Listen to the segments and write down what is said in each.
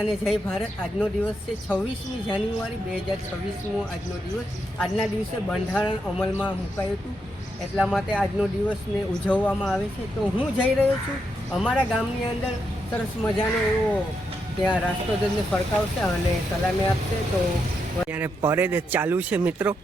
અને જય ભારત। આજનો દિવસ છે 26મી જાન્યુઆરી 2026 આજનો દિવસ। આજના દિવસે બંધારણ અમલમાં મુકાયું હતું, એટલા માટે આજનો દિવસને ઉજવવામાં આવે છે। તો હું જઈ રહ્યો છું અમારા ગામની અંદર, સરસ મજાનો એવો ત્યાં રાષ્ટ્રધ્વજને ફરકાવશે અને સલામી આપશે। તો ત્યારે પરેડ ચાલુ છે મિત્રો।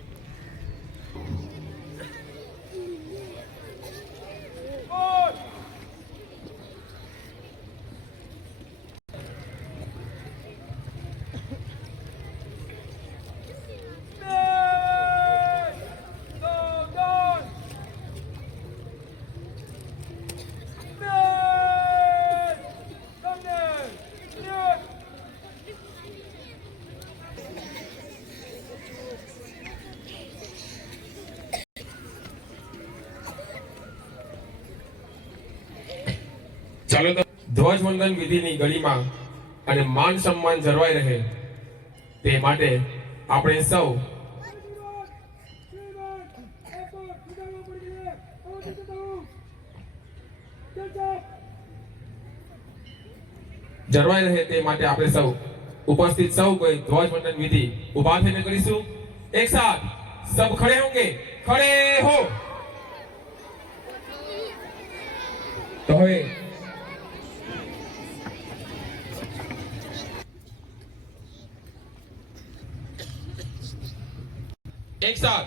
ચાલો તો ધ્વજવંદન વિધિની ગળીમાં અને માન સન્માન જળવાઈ રહે તે માટે આપણે સૌ જળવાઈ રહે તે માટે આપણે સૌ उपस्थित સૌ કોઈ ધ્વજવંદન વિધિ ઉભા થઈને કરીશું। એક સાથ सब खड़े होंगे, खड़े हो। तो હવે एक साथ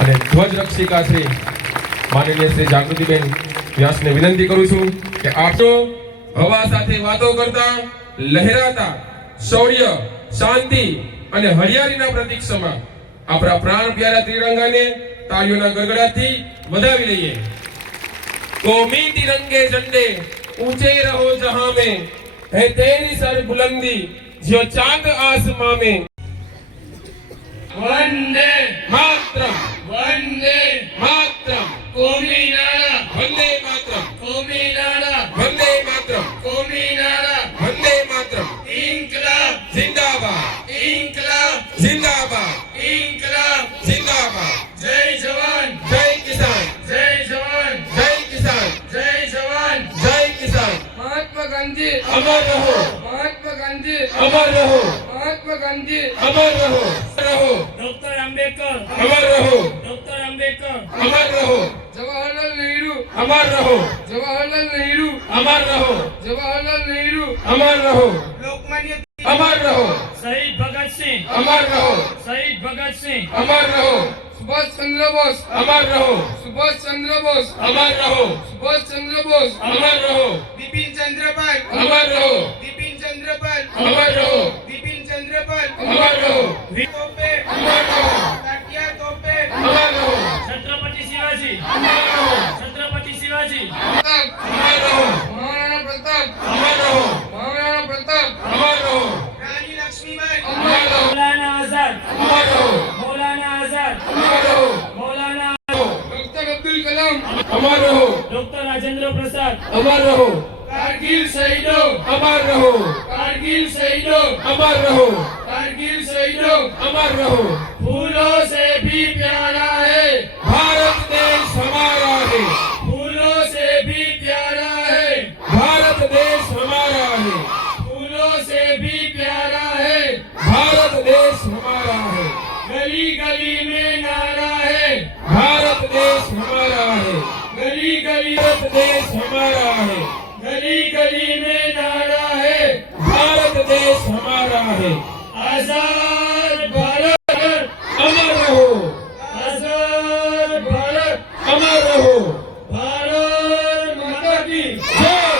અને ધ્વજ રક્ષિકા શ્રી માનનીય શ્રી જાગૃતિબેન વ્યાસને વિનંતી કરું છું કે આપ તો હવા સાથે વાતો કરતા લહેરાતા શૌર્ય, શાંતિ અને હરિયાળીના પ્રતીક સમા આપણા પ્રાણ પ્યારા ત્રિરંગાને તાળીઓના ગડગડાટથી વધાવી લઈએ। कौमी तिरंगे झंडे ऊंचे रहो जहां में है तेरी सर बुलंदी जो चांद आसमां में। वंदे मातरम, वंदे मातरम, कौमी नारा वंदे मातरम, कौमी नारा वंदे मातरम, कौमी नारा वंदे मातरम। इंकलाब जिंदाबाद, इंकलाब जिंदाबाद, इंकलाब जिंदाबाद। जय जवान, जय किसान, जय जवान, जय किसान, जय जवान, जय किसान। महात्मा गांधी अमर रहो, महात्मा गांधी अमर रहो, महात्मा गांधी अमर रहो, रहो। डॉक्टर अंबेडकर अमर रहो, डॉक्टर अंबेडकर अमर रहो। जवाहरलाल नेहरू अमर रहो, जवाहरलाल नेहरू अमर रहो, जवाहरलाल नेहरू अमर रहो। लोकमान्य अमर रहो, शहीद भगत सिंह अमर रहो, शहीद भगत सिंह अमर रहो। सुभाष चंद्र बोस अमर रहो, सुभाष चंद्र बोस अमर रहो, सुभाष चंद्र बोस अमर रहो। बिपिन चंद्रपाल अमर रहो, बिपिन चंद्रपाल अमर रहो, बिपिन चंद्रपाल अमर रहो। तोपे अमर रहो, ताटिया तोपे अमर रहो। छत्रपति शिवाजी अमर रहो, छत्रपति शिवाजी अमर रहो। महाराणा प्रताप अमर रहो, महाराणा प्रताप अमर रहो। रानी लक्ष्मीबाई अमर रहो। मौलाना आजाद अमर रहो, मौलाना आजाद अमर रहो, मौलाना डॉक्टर अब्दुल कलाम अमर रहो, डॉक्टर राजेंद्र प्रसाद अमर रहो। कारगिल शहीदों अमर रहो, कारगिल शहीदों अमर रहो, कारगिल शहीदों अमर रहो। फूलों से भी प्यारा है भारत देश हमारा है, फूलों से भी प्यारा है भारत देश हमारा है, फूलों से भी प्यारा है भारत देश हमारा है। गली गली में नारा है भारत देश हमारा है, गली गली भारत देश हमारा है, गली गली में नारा है भारत देश हमारा है। आजाद भारत अमर रहो, आजाद भारत अमर रहो। भारत माता की जय,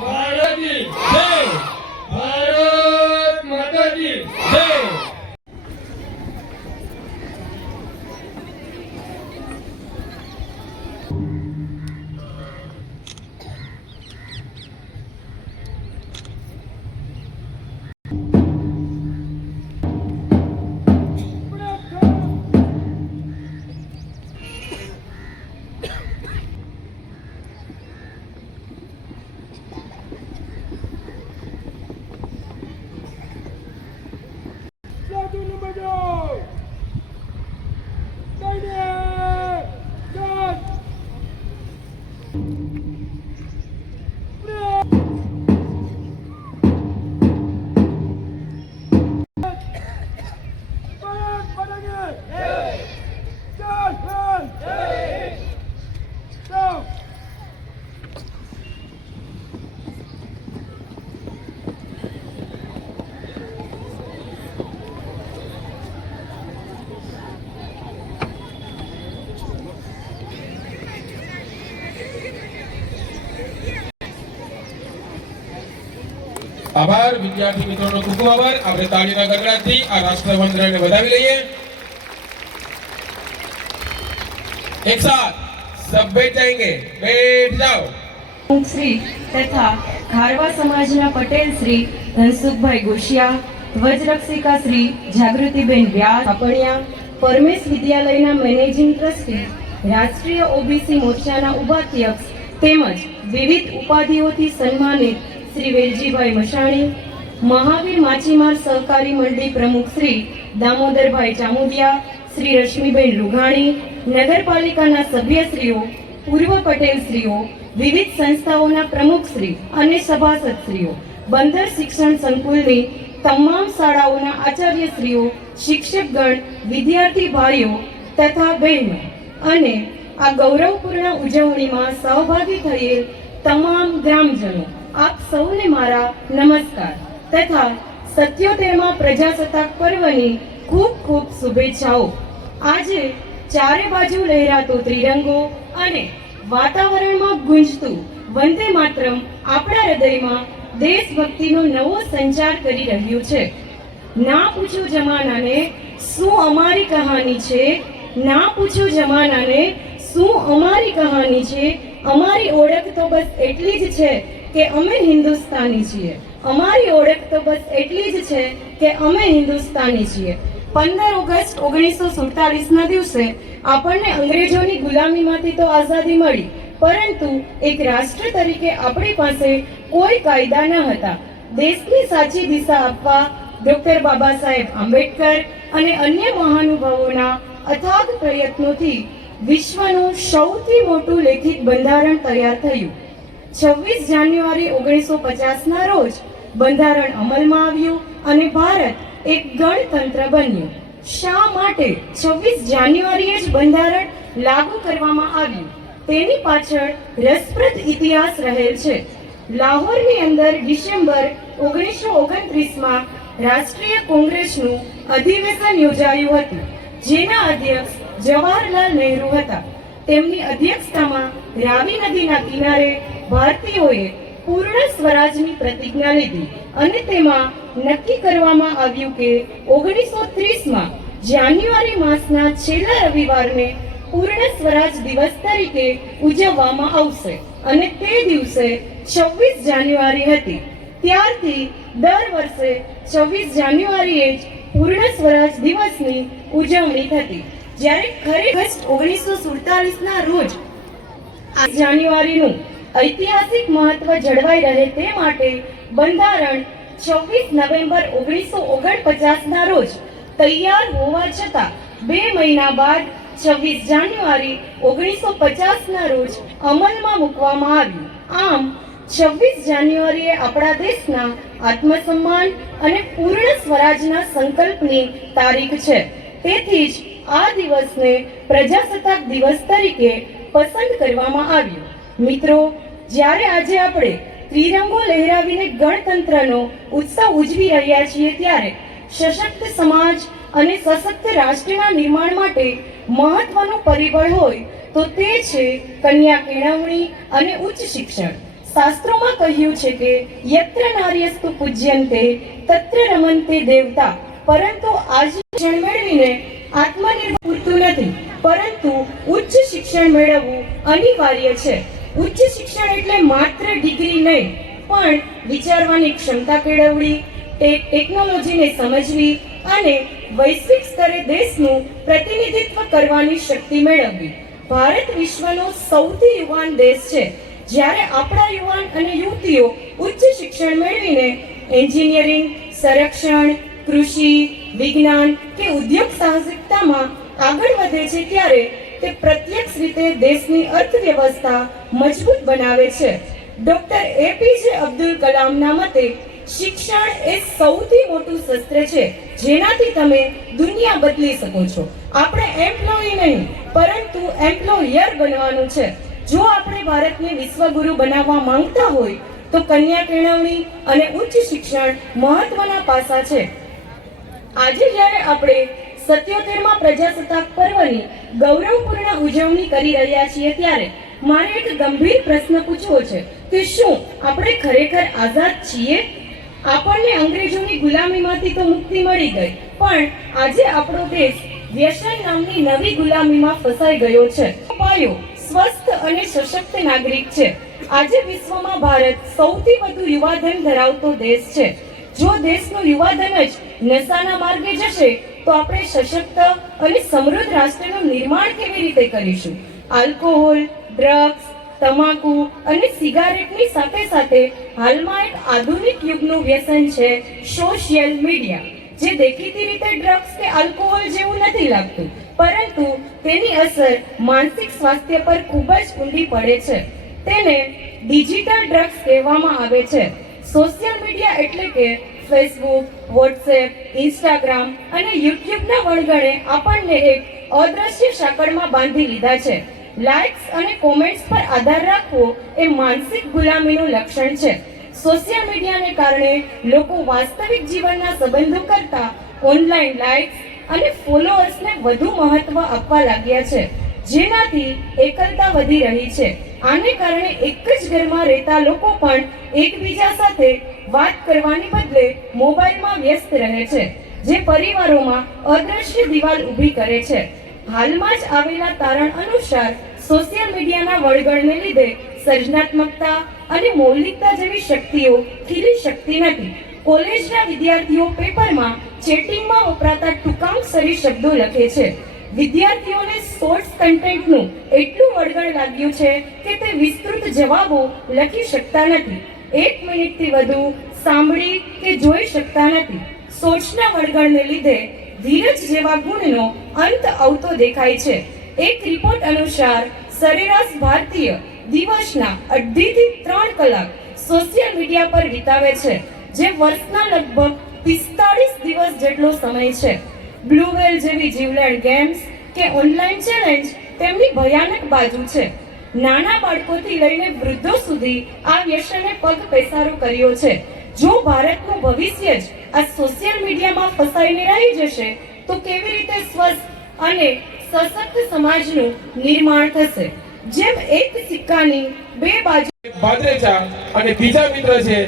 भारत की जय, भारत माता की जय। આભાર વિદ્યાર્થી મિત્રોનો ખૂબ ખૂબ આભાર. આપણે તાળીના ગડગડાટથી આ રાષ્ટ્રવંદનાને વધાવી લઈએ. એક સાથ સબ બેઠ જાएंगे. બેઠ જાઓ. શ્રી તથા ખારવા સમાજના પટેલ શ્રી ધનસુખભાઈ ગોશિયા, ધ્વજરક્ષિકા શ્રી જાગૃતિબેન વ્યાસ કાપડિયા, પરમેશ વિદ્યાલયના મેનેજિંગ ટ્રસ્ટી, રાષ્ટ્રીય ઓબીસી મોરચાના ઉપાધ્યક્ષ તેમજ વિવિધ ઉપાધિઓથી સન્માનિત શ્રી વેલજીભાઈ મશાણી, મહાવીર માછીમાર સહકારી મંડળી પ્રમુખ શ્રી દામોદરભાઈ ચામુડિયા, શ્રી રશ્મિબેન રૂઘાણી, નગરપાલિકાના સભ્યશ્રીઓ, પૂર્વ પટેલશ્રીઓ, વિવિધ સંસ્થાઓના પ્રમુખશ્રી અને સભાસદશ્રીઓ, બંદર શિક્ષણ સંકુલની તમામ શાળાઓના આચાર્યશ્રીઓ, શિક્ષકગણ, વિદ્યાર્થી ભાઈઓ તથા બહેનો અને આ ગૌરવપૂર્ણ ઉજવણીમાં સહભાગી થયેલ તમામ ગ્રામજનો, આપ સૌને મારા નમસ્કાર તથા 77મા પ્રજાસત્તાક પર્વની ખૂબ ખૂબ શુભેચ્છાઓ. આજે ચારે બાજુ લહેરાતો ત્રિરંગો અને વાતાવરણમાં ગુંજતું વંદે માતરમ આપણા હૃદયમાં દેશભક્તિનો નવો સંચાર કરી રહ્યું છે. ના પૂછો જમાનાને શું અમારી કહાની છે, ના પૂછો જમાનાને શું અમારી કહાની છે. અમારી ઓળખ તો બસ એટલી જ છે કે અમે હિન્દુસ્તાની છીએ. અમારી ઓળખ તો બસ એટલી જ છે કે અમે હિન્દુસ્તાની છીએ. 15 ઓગસ્ટ 1947ના દિવસે આપણને અંગ્રેજોની ગુલામીમાંથી તો આઝાદી મળી, પરંતુ એક રાષ્ટ્ર તરીકે આપણી પાસે કોઈ કાયદા ન હતા. દેશની સાચી દિશા આપવા ડોક્ટર બાબા સાહેબ આંબેડકર અને અન્ય મહાનુભાવોના અથાગ પ્રયત્નોથી વિશ્વનું સૌથી મોટું લેખિત બંધારણ તૈયાર થયું. 26 જાન્યુઆરી 1950ના રોજ બંધારણ અમલમાં આવ્યું અને ભારત એક ગણતંત્ર બન્યું. શા માટે 26 જાન્યુઆરીએ જ બંધારણ લાગુ કરવામાં આવ્યું તેની પાછળ રસપ્રદ ઇતિહાસ રહેલ છે. લાહોરની અંદર ડિસેમ્બર 1929માં રાષ્ટ્રીય કોંગ્રેસનું અધિવેશન યોજાયું હતું, જેના અધ્યક્ષ જવાહરલાલ નહેરુ હતા. તેમની અધ્યક્ષતામાં રાવી નદીના કિનારે ભારતીયોએ પૂર્ણ સ્વરાજની પ્રતિજ્ઞા લીધી અને તેમાં નક્કી કરવામાં આવ્યું કે 1930માં જાન્યુઆરી માસના છેલ્લા રવિવારને પૂર્ણ સ્વરાજ દિવસ તરીકે ઉજવવામાં આવશે અને તે દિવસે 26 જાન્યુઆરી હતી. ત્યારથી દર વર્ષે 26 જાન્યુઆરીએ જ પૂર્ણ સ્વરાજ દિવસની ઉજવણી થતી. જ્યારે ખરેખર 1947ના રોજ આ જાન્યુઆરીનું ઐતિહાસિક મહત્વ જળવાઈ રહે તે માટે બંધારણ 24 નવેમ્બર 1949ના રોજ તૈયાર હોવા છતાં 2 મહિના બાદ 26 જાન્યુઆરી 1950ના રોજ અમલમાં મૂકવામાં આવ્યું. આમ 26 જાન્યુઆરીએ આપણા દેશના આત્મસન્માન અને પૂર્ણ સ્વરાજના સંકલ્પની તારીખ છે. તેથી જ આ દિવસને પ્રજાસત્તાક દિવસ તરીકે પસંદ કરવામાં આવ્યું. મિત્રો, જ્યારે આજે આપણે ત્રિરંગો લહેરાવીને ગણતંત્રનો ઉત્સવ ઉજવી રહ્યા છીએ, ત્યારે સશક્ત સમાજ અને સશક્ત રાષ્ટ્રના નિર્માણ માટે મહત્વનું પરિબળ હોય તો તે છે કન્યા કેળવણી અને ઉચ્ચ શિક્ષણ. શાસ્ત્રોમાં કહ્યું છે કે યત્ર નાર્યસ્તુ પૂજ્યન્તે તત્ર રમન્તે દેવતા. પરંતુ આજે શિક્ષણ મેળવીને આત્મનિર્ભર પૂરતું નથી, પરંતુ ઉચ્ચ શિક્ષણ મેળવવું અનિવાર્ય છે. ઉચ્ચ શિક્ષણ એટલે માત્ર ડિગ્રી નહીં, પણ વિચારવાની ક્ષમતા કેળવવી, ટેકનોલોજીને સમજવી અને વૈશ્વિક સ્તરે દેશનું પ્રતિનિધિત્વ કરવાની શક્તિ મેળવવી. ભારત વિશ્વનો સૌથી યુવાન દેશ છે. જ્યારે આપણા યુવાન અને યુવતીઓ ઉચ્ચ શિક્ષણ મેળવીને એન્જિનિયરિંગ, સંરક્ષણ, કૃષિ, વિજ્ઞાન કે ઉદ્યોગ સાહસિકતામાં આગળ વધે છે, ત્યારે તે પ્રત્યક્ષ રીતે દેશની અર્થવ્યવસ્થા મજબૂત બનાવે છે. ડોક્ટર એપીજે અબ્દુલ કલામના મતે શિક્ષણ એ સૌથી મોટું શસ્ત્ર છે જેનાથી તમે દુનિયા બદલી શકો છો. આપણે એમ્પ્લોયી નહીં, પરંતુ એમ્પ્લોયર બનવાનું છે. જો આપણે ભારતને વિશ્વગુરુ બનાવવા માંગતા હોય તો કન્યા કેળવણી અને ઉચ્ચ શિક્ષણ મહત્વના પાસા છે. આજે જ્યારે આપણે 77મા પ્રજાસત્તાક પર્વની ગૌરવપૂર્ણ ઉજવણી કરી રહ્યા છીએ, ત્યારે મારે એક ગંભીર પ્રશ્ન પૂછવો છે કે શું આપણે ખરેખર આઝાદ છીએ? આપણને અંગ્રેજોની ગુલામીમાંથી તો મુક્તિ મળી ગઈ, પણ આજે આપણો દેશ વ્યસન નામની નવી ગુલામીમાં ફસાઈ ગયો છે. પાયો સ્વસ્થ અને સશક્ત નાગરિક છે. આજે વિશ્વમાં ભારત સૌથી વધુ યુવાધન ધરાવતો દેશ છે. જો દેશનું યુવાધન જ નશાના માર્ગે જશે તો આપણે સશક્ત અને સમૃદ્ધ રાષ્ટ્રનું નિર્માણ કેવી રીતે કરીશું? આલ્કોહોલ, ડ્રગ્સ, તમાકુ અને સિગારેટની સાથે સાથે હાલમાં એક આધુનિક યુગનું વ્યસન છે સોશિયલ મીડિયા, જે દેખીતી રીતે ડ્રગ્સ કે આલ્કોહોલ જેવું નથી લાગતું, પરંતુ તેની અસર માનસિક સ્વાસ્થ્ય પર ખૂબ જ ઊંડી પડે છે. તેને ડિજિટલ ડ્રગ્સ કહેવામાં આવે છે. સોશિયલ મીડિયા એટલે કે ફેસબુક, વોટ્સએપ, ઇન્સ્ટાગ્રામ અને યુટ્યુબના વળગણે આપણને એક અદ્રશ્ય સાંકળમાં બાંધી લીધા છે. લાઇક્સ અને કોમેન્ટ્સ પર આધાર રાખવો એ માનસિક ગુલામીનું લક્ષણ છે. સોશિયલ મીડિયાને કારણે લોકો વાસ્તવિક જીવનના સંબંધો કરતા ઓનલાઈન લાઇક્સ અને ફોલોઅર્સને વધુ મહત્વ આપવા લાગ્યા છે, જેનાથી એકલતા વધી રહી છે. આને કારણે એક જ ઘરમાં રહેતા લોકો પણ એકબીજા સાથે વાત કરવાની બદલે મોબાઈલમાં વ્યસ્ત રહે છે, જે પરિવારોમાં અદ્રશ્ય દિવાલ ઊભી કરે છે. હાલમાં જ આવેલા તારણ અનુસાર સોશિયલ મીડિયાના વળગણને લીધે સર્જનાત્મકતા અને મૌલિકતા જેવી શક્તિઓ ખીલી શકતી નથી. કોલેજના વિદ્યાર્થીઓ પેપરમાં ચેટિંગમાં વપરાતા ટૂંકાક્ષરી શબ્દો લખે છે. વિદ્યાર્થીઓને શોર્ટ્સ કન્ટેન્ટનું એટલું વળગણ લાગ્યું છે કે તે વિસ્તૃત જવાબો લખી શકતા નથી. 1 મિનિટથી વધુ સાંભળી કે જોઈ શકતા નથી. શોર્ટ્સના વળગણને લીધે ધીરજ જેવા ગુણનો અંત આવતો દેખાય છે. એક રિપોર્ટ અનુસાર સરેરાશ ભારતીય દિવસના 2.5 થી 3 કલાક સોશિયલ મીડિયા પર વિતાવે છે, જે વર્ષના લગભગ 45 દિવસ જેટલો સમય છે. બ્લુ વ્હેલ જેવી જીવલેણ ગેમ્સ કે ઓનલાઈન ચેલેન્જ તેમની ભયાનક બાજુ છે. નાના બાળકોથી લઈને વૃદ્ધો સુધી આ વ્યસને પગ પેસારો કર્યો છે. જો ભારતનું ભવિષ્ય જ આ સોશિયલ મીડિયામાં ફસાઈને રહી જશે તો કેવી રીતે સ્વસ્થ અને સશક્ત સમાજનું નિર્માણ થશે? જેમ એક સિક્કાની બે બાજુ. ભાદરેચા અને બીજા મિત્ર છે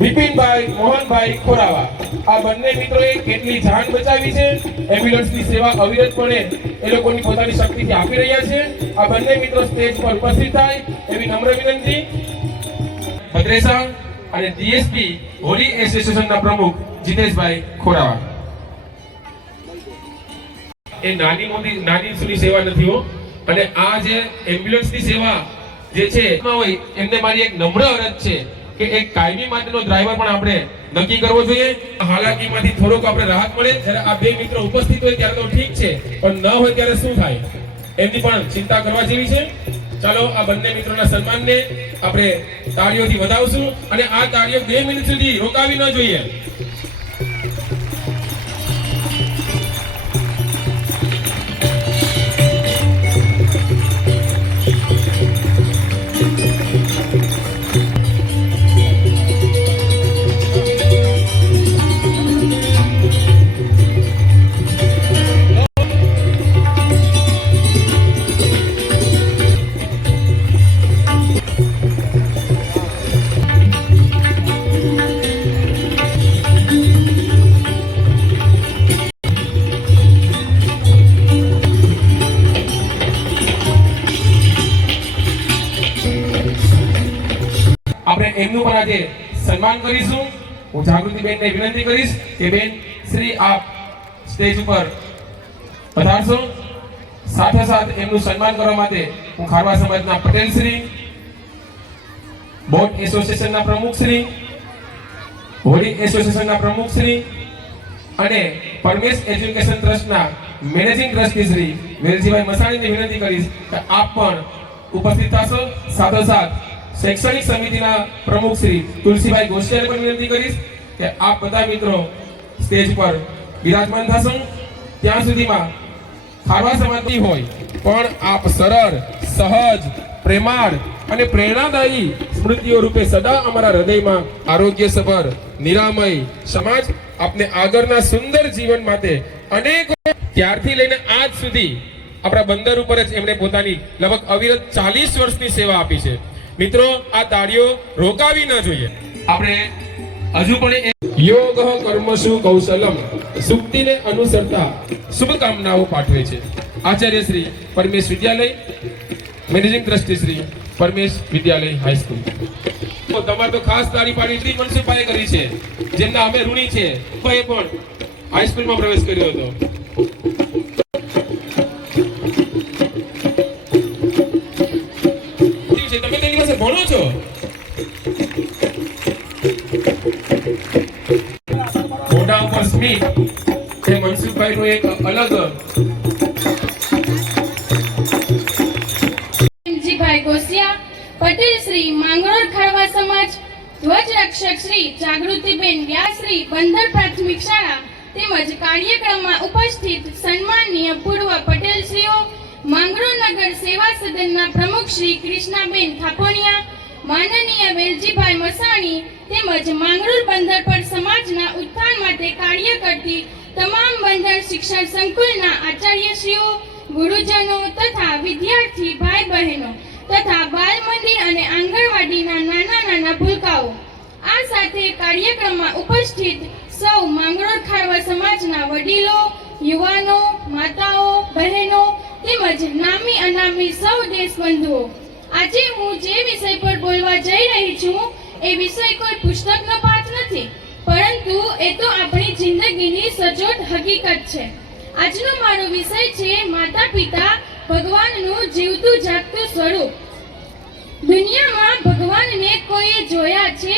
બિપિનભાઈ મોહનભાઈ ખોરાવા. આ બંને મિત્રોએ કેટલી જાન બચાવી છે. એમ્બ્યુલન્સની સેવા અવિરતપણે એ લોકોની પોતાની શક્તિથી આપી રહ્યા છે. આ બંને મિત્રો સ્ટેજ પર ઉપસ્થિત થાય એવી નમ્ર વિનંતી. ભદ્રેસા અને ડીએસપી હોલી એસોસિએશનના પ્રમુખ જીતેશભાઈ ખોરાવા. એ નાની સુની સેવા નથી હો. અને આ જે એમ્બ્યુલન્સની સેવા જે છે હોય એમને મારી એક નમ્ર અરજ છે કે એક કાયમી માટેનો ડ્રાઈવર પણ આપણે નક્કી કરવો જોઈએ. હાલાકીમાંથી થોડોક આપણે રાહત મળે. જ્યારે આ બે મિત્રો ઉપસ્થિત હોય ત્યારે તો ઠીક છે, પણ ન હોય ત્યારે શું થાય એમની પણ ચિંતા કરવા જેવી છે. ચાલો આ બંને મિત્રોના સન્માનને આપણે તાળીઓથી વધાવશું અને આ તાળીઓ 2 મિનિટ સુધી રોકાવી ન જોઈએ. આપણે એમનું પણ આજે સન્માન કરીશું. હું જાગૃતિબેનને વિનંતી કરીશ કે બેન શ્રી આપ સ્ટેજ ઉપર પધારશો. સાથે સાથે એમનું સન્માન કરવા માટે હું ખારવા સમાજના પટેલ શ્રી, બોટ એસોસિએશનના પ્રમુખ શ્રી, હોળી એસોસિએશનના પ્રમુખ શ્રી અને પરમેશ એજ્યુકેશન ટ્રસ્ટના મેનેજિંગ ટ્રસ્ટી શ્રી વેલજીભાઈ મસાણીને વિનંતી કરીશ કે આપ પણ ઉપસ્થિત થશો. સાથોસાથ શૈક્ષણિક સમિતિના પ્રમુખ શ્રી તુલસીભાઈ ગોસ્વામીને પણ વિનંતી કરીશ કે આપ બધા મિત્રો સ્ટેજ પર બિરાજમાન થશો. ત્યાં સુધીમાં ખારવા સમાજની હોય પણ આપ સરળ, સહજ, પ્રેમાળ અને પ્રેરણાદાયી સ્મૃતિઓ રૂપે સદા અમારા હૃદયમાં આરોગ્યસભર, નિરામય સમાજ આપને આગળના સુંદર જીવન માટે અનેક ત્યારથી લઈને આજ સુધી આપણા બંદર ઉપર જ એમણે પોતાની લગભગ અવિરત 40 વર્ષની સેવા આપી છે. મિત્રો આ તાળીઓ રોકાવી ન જોઈએ. આપણે હજુ પણ યોગ કર્મસુ કૌશલમ સુક્તિને અનુસરતા શુભકામનાઓ પાઠવે છે આચાર્ય શ્રી પરમેશ વિદ્યાલય મેનેજિંગ ટ્રસ્ટી શ્રી પરમેશ વિદ્યાલય હાઈસ્કૂલ. તો તમારે તો ખાસ તાળી પાડી એટલી મનસુખભાઈએ કરી છે જેમના અમે ઋણી છે. ભાઈ પણ હાઈસ્કૂલમાં પ્રવેશ કર્યો હતો. તમે તેની પાસે ભણો છો? મોઢા ઉપર સ્મિત એ મનસુખભાઈ નું એક અલગ. ભાઈ ગોસિયા, પટેલ શ્રી માંગરોળ ખારવા સમાજ, ધ્વજ રક્ષક શ્રી જાગૃતિબેન વ્યાસ શ્રી બંદર પ્રાથમિક શાળા તેમજ કાર્યક્રમમાં ઉપસ્થિત સન્માનીય પૂર્વ પટેલશ્રીઓ, માંગરોળ નગર સેવા સદનના પ્રમુખ શ્રી કૃષ્ણાબેન થાપોણિયા, માનનીય વેલજીભાઈ મસાણી તેમજ માંગરોળ બંદરપર સમાજના ઉત્થાન માટે કાર્ય કરતી તમામ બંદર શિક્ષણ સંકુલના આચાર્યશ્રીઓ, ગુરુજનો તથા વિદ્યાર્થી ભાઈ બહેનો તથા બાલ મંદિર અને આંગણવાડીના નાના નાના ભૂલકાઓ, આ સાથે કાર્યક્રમમાં ઉપસ્થિત સૌ માંગરોળ ખારવા સમાજના વડીલો, યુવાનો, માતાઓ, બહેનો તેમજ નામી અનામી સૌ દેશબંધુઓ, આજે હું જે વિષય પર બોલવા જઈ રહી છું એ વિષય કોઈ પુસ્તકનો પાઠ નથી, પરંતુ એ તો આપણી જિંદગીની સચોટ હકીકત છે. આજનો મારો વિષય છે માતા પિતા ભગવાનનું જીવતું જાગતું સ્વરૂપ. દુનિયામાં ભગવાનને કોઈએ જોયા છે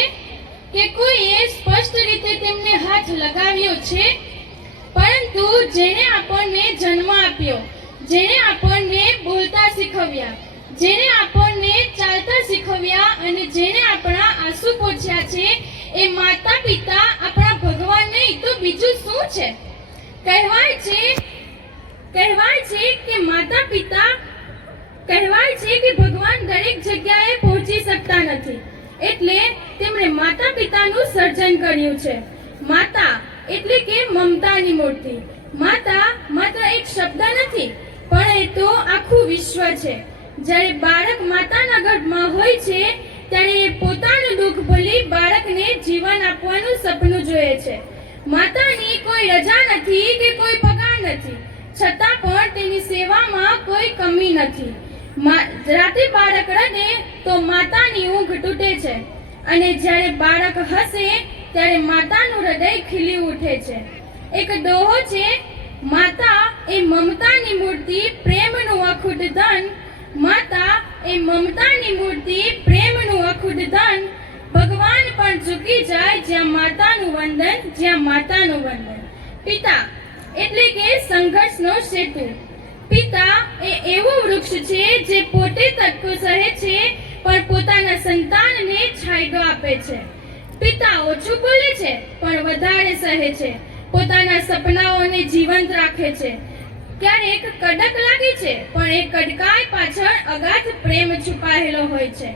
કે કોઈએ સ્પષ્ટ રીતે તેમને હાથ લગાવ્યો છે? પરંતુ જેણે આપણને જન્મ આપ્યો, જેણે આપણને બોલતા શીખવ્યા, જેણે આપણને ચાલતા શીખવ્યા અને જેણે આપણા આંસુ પોંછ્યા છે, એ માતા પિતા આપણા ભગવાન નહીં તો બીજું શું છે? કહેવાય છે કે માતા પિતા કહેવાય છે કે ભગવાન દરેક જગ્યાએ પહોંચી શકતા નથી, એટલે તેમણે માતા પિતાનું સર્જન કર્યું છે. માતા એટલે કે મમતાની મૂર્તિ. માતા માત્ર એક શબ્દ નથી, પણ એ તો આખું વિશ્વ છે. જ્યારે બાળક માતાના ગર્ભમાં હોય છે ત્યારે એ પોતાનું દુઃખ ભૂલી બાળકને જીવન આપવાનું સપનું જોએ છે. માતાની કોઈ રજા નથી કે કોઈ પગાર નથી, છતાં પણ તેની સેવામાં કોઈ કમી નથી. રાતે બાળક રડે તો માતાની ઊંઘ તૂટે છે, અને જ્યારે બાળક હસે ત્યારે માતાનું હૃદય ખીલી ઉઠે છે. એક દોહો છે, માતા એ મમતાની મૂર્તિ, પ્રેમનું અખૂટ ધન. માતા એ મમતાની મૂર્તિ, પ્રેમનું અખૂટ ધન. ભગવાન પણ ઝૂકી જાય જ્યાં માતાનું વંદન, જ્યાં માતાનું વંદન. પિતા એટલે કે સંઘર્ષનો સેતુ. પિતા એ એવું વૃક્ષ છે જે પોતે તડકો સહે છે પણ પોતાના સંતાનને છાંયડો આપે છે. પિતા ઓછું બોલે છે પણ વધારે સહે છે, પોતાના સપનાઓને જીવંત રાખે છે. ક્યારેક કડક લાગે છે પણ એ કડકાઈ પાછળ અગાધ પ્રેમ છુપાયેલો હોય છે.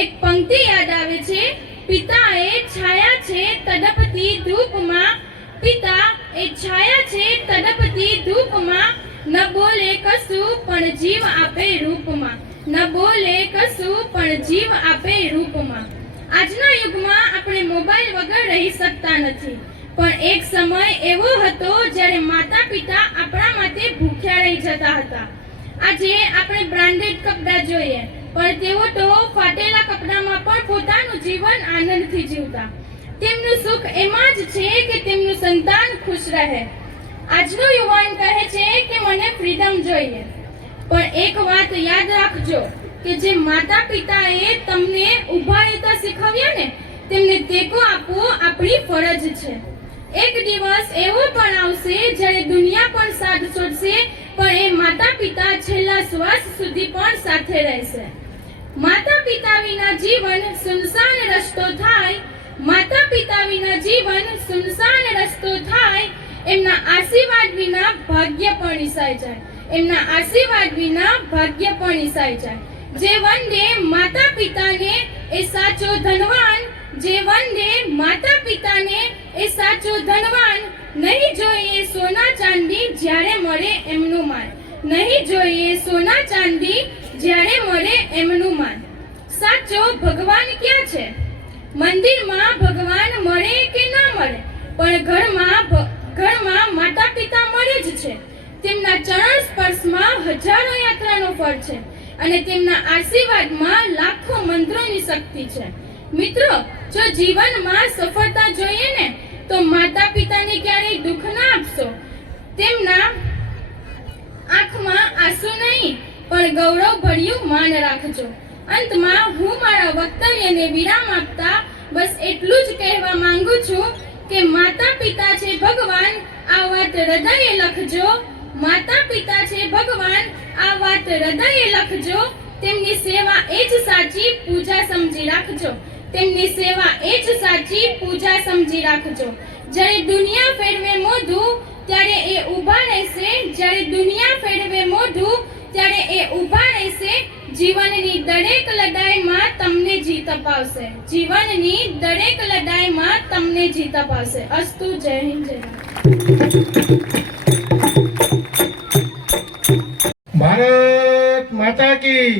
એક પંક્તિ યાદ આવે છે, પિતા એ છાયા છે તડપતી ધૂપમાં. પિતા એ છાયા છે તડપતી ધૂપમાં, ન બોલે કશું પણ જીવ આપે રૂપમાં. ન બોલે કશું પણ જીવ આપે રૂપમાં. આજના યુગમાં આપણે મોબાઈલ વગર રહી શકતા નથી, પણ એક સમય એવો હતો જ્યારે માતા પિતા આપણા માટે ભૂખ્યા રહી જતા હતા. આજે આપણે બ્રાન્ડેડ કપડાં જોઈએ, પણ તેઓ તો ફાટેલા કપડામાં પણ પોતાનું જીવન આનંદથી જીવતા. તેમનું સુખ એમાં જ છે કે તેમનું સંતાન ખુશ રહે. આજનો યુવાન કહે છે કે મને ફ્રીડમ જોઈએ, પણ એક વાત યાદ રાખજો કે જે માતા પિતાએ તમને ઊભા રહેતા શીખવ્યા ને, તેમને ટેકો આપવો આપણી ફરજ છે. એક દિવસ એવો પણ આવશે જ્યારે દુનિયા પણ સાથ છોડશે, પણ એ માતા પિતા છેલ્લા શ્વાસ સુધી પણ સાથે રહેશે. માતા પિતા વિના જીવન સુનસાન રસ્તો થાય. માતા પિતા વિના જીવન સુનસાન રસ્તો થાય. એમના આશીર્વાદ વિના ભાગ્ય પણ ઈસાઈ જાય. એમના આશીર્વાદ વિના ભાગ્ય પણ ઈસાઈ જાય. જે વંદે માતા પિતાને એ સાચો ધનવાન. જે વંદે માતા પિતાને એ સાચો ધનવાન. નહીં જોઈએ સોના ચાંદી જ્યારે મળે એમનું માન. નહીં જોઈએ સોના ચાંદી જ્યારે મળે એમનું માન. સાચો ભગવાન ક્યાં છે? મંદિરમાં ભગવાન મળે કે ના મળે, પણ ઘરમાં માતા પિતા મળે જ છે. તેમના ચરણ સ્પર્શમાં હજારો યાત્રાનો ફળ છે અને તેમના આશીર્વાદમાં લાખો મંત્રોની શક્તિ છે. મિત્રો, જો જીવનમાં સફળતા જોઈએ ને તો માતા પિતાને ક્યારેય દુઃખ ના આપશો. તેમના આંખમાં આંસુ નહીં પણ ગૌરવ ભર્યું માન રાખજો. અંતમાં હું મારા વક્તવ્યને વિરામ આપતા બસ એટલું જ કહેવા માંગુ છું કે માતા પિતા છે ભગવાન, આ વાત હૃદયે લખજો. માતા પિતા છે ભગવાન, આ વાત હૃદયે લખજો. તેમની સેવા એ જ સાચી પૂજા સમજી રાખજો. તેમની સેવા એ જ સાચી પૂજા સમજી રાખજો. જ્યારે દુનિયા ફેરવે મોઢું ત્યારે એ ઊભા રહેશે. જ્યારે દુનિયા ફેરવે મોઢું ત્યારે એ ઊભા રહેશે. જીવનની દરેક લડાઈમાં તમને જીત અપાવશે. જીવનની દરેક લડાઈમાં તમને જીત અપાવશે. અસ્તુ. જય હિન્દ, જય ભારત માતા કી,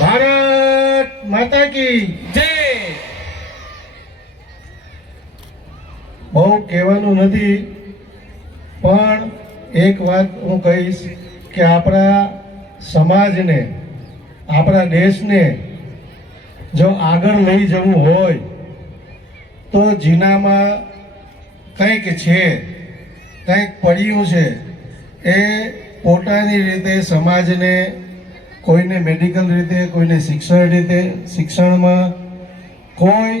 ભારત માતા કી જય. બહુ કહેવાનું નથી, પણ એક વાત હું કહીશ કે આપણા સમાજને, આપણા દેશને જો આગળ લઈ જવું હોય તો જીનામાં કંઈક છે, કંઈક પડ્યું છે. એ પોતાની રીતે સમાજને, કોઈને મેડિકલ રીતે, કોઈને શિક્ષણ રીતે, શિક્ષણમાં કોઈ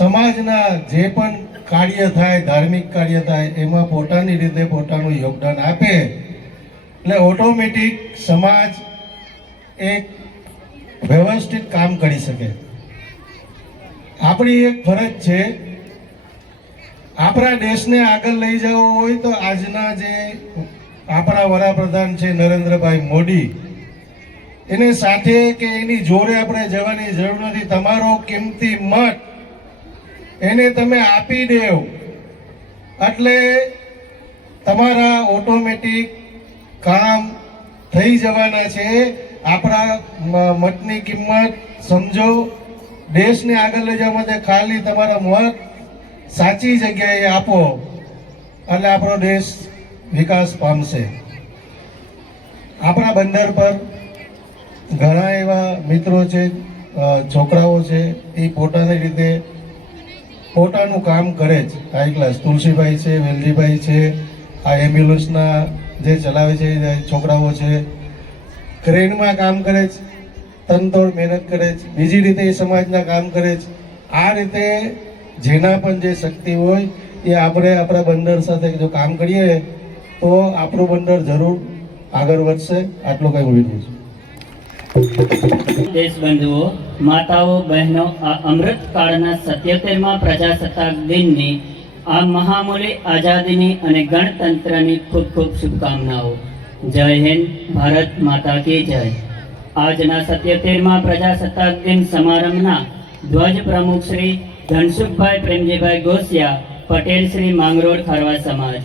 સમાજના જે પણ કાર્ય થાય, ધાર્મિક કાર્ય થાય, એમાં પોતાની રીતે પોતાનું યોગદાન આપે એટલે ઓટોમેટિક સમાજ એક વ્યવસ્થિત કામ કરી શકે. આપણી એક ફરજ છે, આપણા દેશને આગળ લઈ જવો હોય તો આજના જે આપણા વડાપ્રધાન છે નરેન્દ્રભાઈ મોદી, એને સાથે કે એની જોડે આપણે જવાની જરૂર નથી. તમારો કિંમતી મત એને તમે આપી દેવ એટલે તમારા ઓટોમેટિક કામ થઈ જવાના છે. આપણા મતની કિંમત સમજો. દેશને આગળ લઈ જવા માટે ખાલી તમારા મત સાચી જગ્યાએ આપો એટલે આપણો દેશ વિકાસ પામશે. આપણા બંદર પર ઘણા એવા મિત્રો છે, છોકરાઓ છે, એ પોતાની રીતે પોતાનું કામ કરે છે. હાઈ ક્લાસ તુલસીભાઈ છે, વેલજીભાઈ છે, આ એમ્બ્યુલન્સના જે ચલાવે છે છોકરાઓ છે, ક્રેનમાં કામ કરે છે, તનતોડ મહેનત કરે છે, બીજી રીતે એ સમાજના કામ કરે છે. આ રીતે જેના પણ જે શક્તિ હોય એ આપણે આપણા બંદર સાથે જો કામ કરીએ તો આપણું બંદર જરૂર આગળ વધશે. આટલું કંઈ હું વિનંતી છું. દેશબંધુઓ, માતાઓ, બહેનો, આ અમૃતકાળના 77મા પ્રજાસત્તાક દિનની આ મહામૂલી આઝાદીની અને ગણતંત્રની ખૂબ ખૂબ શુભકામનાઓ. જય હિન્દ, ભારત માતા કી જય. આજના 77મા પ્રજાસત્તાક દિન સમારંભના ધ્વજ પ્રમુખ શ્રી ધનસુખભાઈ પ્રેમજીભાઈ ગોસિયા, પટેલ શ્રી માંગરોળ ખારવા સમાજ.